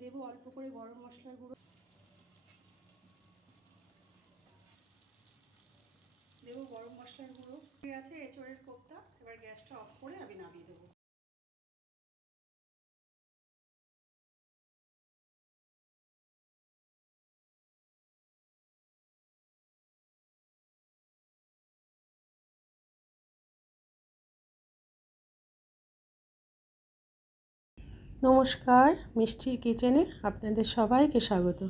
দেব অল্প করে গরম মশলার গুঁড়ো, দেবো গরম মশলার গুঁড়ো। ঠিক আছে এঁচোড়ের কোপ্তা। এবার গ্যাসটা অফ করে আমি নামিয়ে দেবো। নমস্কার, মিষ্টির কিচেনে আপনাদের সবাইকে স্বাগত।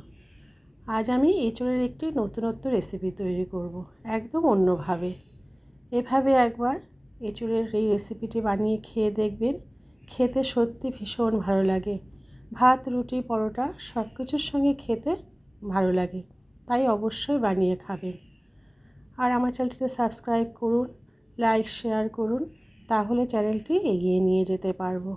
আজ আমি এঁচোড়ের একটি নতুনত্ব রেসিপি তৈরি করব, একদম অন্যভাবে। এভাবে একবার এঁচোড়ের এই রেসিপিটি বানিয়ে খেয়ে দেখবেন, খেতে সত্যি ভীষণ ভালো লাগে। ভাত, রুটি, পরোটা সব কিছুর সঙ্গে খেতে ভালো লাগে, তাই অবশ্যই বানিয়ে খাবেন। আর আমার চ্যানেলটিতে সাবস্ক্রাইব করুন, লাইক শেয়ার করুন, তাহলে চ্যানেলটি এগিয়ে নিয়ে যেতে পারবো।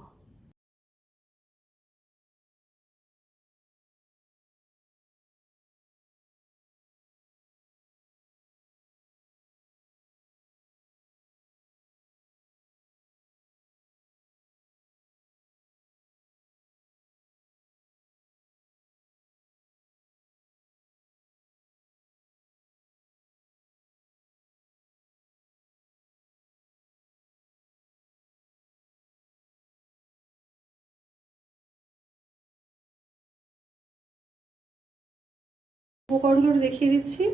উপকরণগুলো দেখিয়ে দিচ্ছি।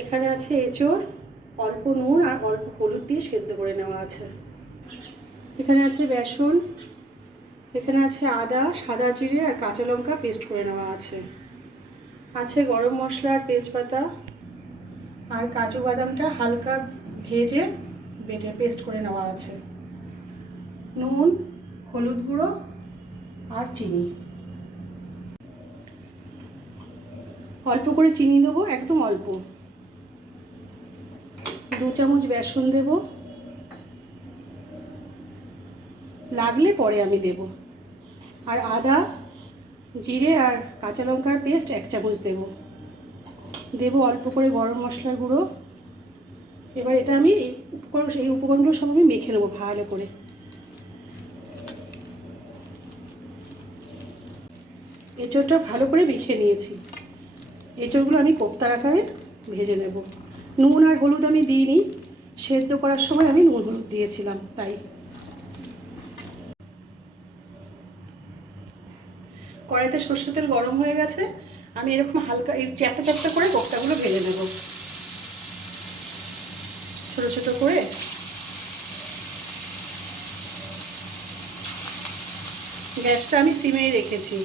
এখানে আছে এঁচোড়, অল্প নুন আর অল্প হলুদ দিয়ে সেদ্ধ করে নেওয়া আছে। এখানে আছে বেসন, এখানে আছে আদা, সাদা জিরে আর কাঁচা লঙ্কা পেস্ট করে নেওয়া আছে। আছে গরম মশলা আর তেজপাতা, আর কাজু বাদামটা হালকা ভেজে বেটে পেস্ট করে নেওয়া আছে। নুন, হলুদ গুঁড়ো আর চিনি। অল্প করে চিনি দেবো, একদম অল্প। 2 চামচ বেসন দেব, লাগলে পরে আমি দেব। আর আদা, জিরে আর কাঁচা লঙ্কার পেস্ট 1 চামচ দেব। দেব অল্প করে গরম মশলার গুঁড়ো। এবার এটা আমি এই উপকরণগুলো সব আমি মেখে নেবো ভালো করে। এঁচোড়টা ভালো করে মেখে নিয়েছি। এঁচোড়গুলো আমি কোপ্তার আকারে ভেজে নেব। নুন আর হলুদ আমি দিইনি, সেদ্ধ করার সময় আমি নুন হলুদ দিয়েছিলাম তাই। কড়াইতে সর্ষের তেল গরম হয়ে গেছে, আমি এরকম হালকা চ্যাপটা চ্যাপটা করে কোপ্তাগুলো ভেজে নেব ছোটো ছোটো করে। গ্যাসটা আমি সিমেই রেখেছি।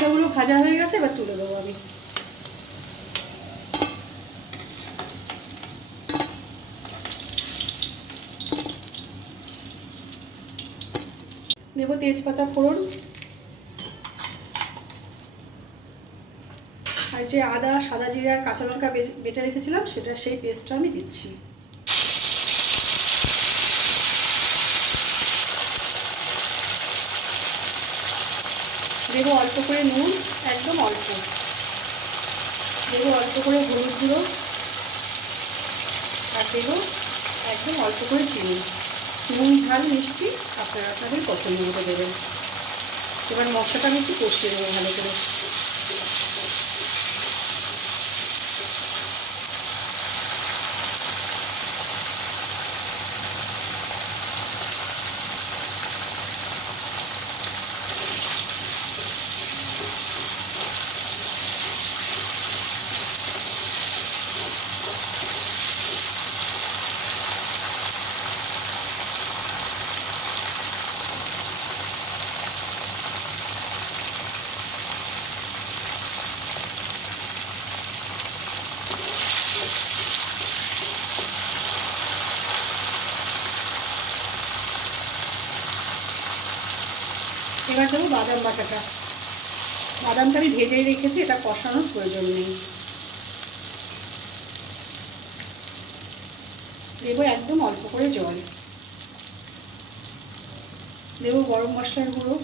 কোপ্তাগুলো ভাজা হয়ে গেছে, এবার তুলে দেবো আমি। দেবো তেজপাতা ফোড়ন, আর যে আদা, সাদা জিরা আর কাঁচা লঙ্কা বেটে রেখেছিলাম সেটা, সেই পেস্টটা আমি দিচ্ছি। দেবো অল্প করে নুন, একদম অল্প। দেবো অল্প করে হলুদ গুঁড়ো, আর দেবো একদম অল্প করে চিনি। নুন ঝাল মিষ্টি আপনারা আপনাদের পছন্দ মতো দেবেন। এবার মশলাটা আমি একটু কষিয়ে নেবো ভালো করে। এবার দেবো বাদাম বাটাটা। বাদামটা আমি ভেজেই রেখেছি, এটা কষানোর প্রয়োজন নেই। দেবো একদম অল্প করে জল। দেবো গরম মশলার গুঁড়ো,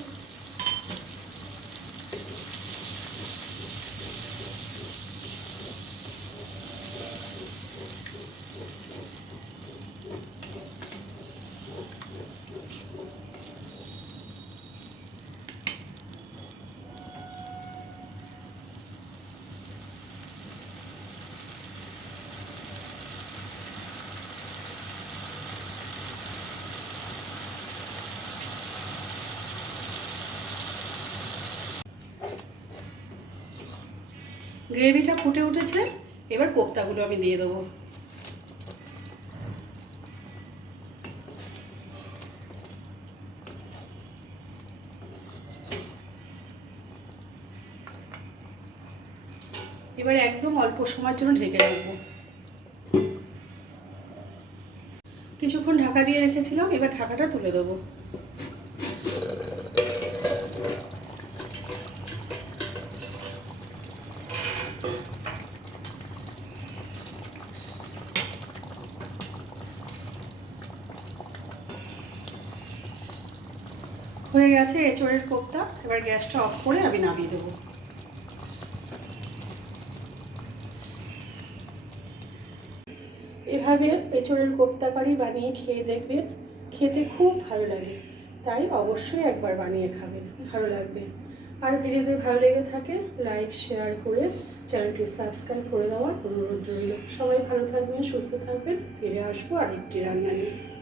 গ্রেভিটা ফুটে উঠেছে, এবার কোপ্তাগুলো আমি দিয়ে দেবো। এবার একদম অল্প সময়ের জন্য ঢেকে রাখবো। কিছুক্ষণ ঢাকা দিয়ে রেখেছিলাম, এবার ঢাকাটা তুলে দেবো। হয়ে গেছে এঁচোড়ের কোপ্তা। এবার গ্যাসটা অফ করে আমি নামিয়ে দেবো। এভাবে এঁচোড়ের কোপ্তা কারি বানিয়ে খেয়ে দেখবেন, খেতে খুব ভালো লাগে। তাই অবশ্যই একবার বানিয়ে খাবেন, ভালো লাগবে। আর ভিডিওতে ভালো লেগে থাকে লাইক শেয়ার করে চ্যানেলটি সাবস্ক্রাইব করে দেওয়ার অনুরোধ রইল। সবাই ভালো থাকবেন, সুস্থ থাকবেন। ফিরে আসবো আরেকটি রান্না নিয়ে।